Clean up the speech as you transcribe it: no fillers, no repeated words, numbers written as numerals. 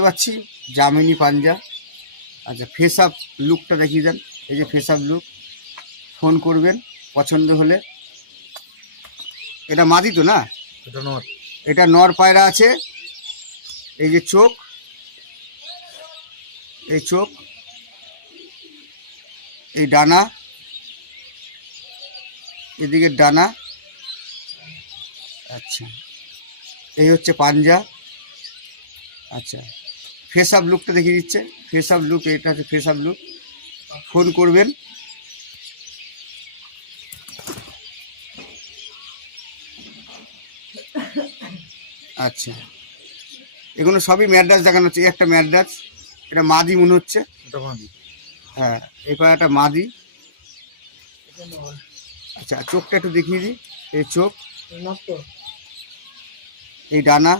দেখতে পাচ্ছি জামিনী পাঞ্জা। আচ্ছা, ফেস আপ লুকটা দেখিয়ে দেন। এই যে ফেস আপ লুক, ফোন করবেন পছন্দ হলে। এটা মাদি তো না? এটা নর। এটা নর পায়রা আছে। এই যে চোখ, এই চোখ, এই ডানা, এদিকে ডানা। আচ্ছা, এই হচ্ছে পাঞ্জা। আচ্ছা, ফেস আপ লুকটা দেখিয়ে দিচ্ছে। ফেস আপ লুক, এটা হচ্ছে ফেস আপ লুক। ফোন করবেন। আচ্ছা, এগুলো সবই ম্যাড্রাস দেখানো হচ্ছে। একটা ম্যাড্রাস, এটা মাদি মনে হচ্ছে। এটা মাদি। হ্যাঁ, এই পায়রাটা মাদি। আচ্ছা, চোখটা একটু দেখিয়ে দিই। এই চোখ, এই ডানা,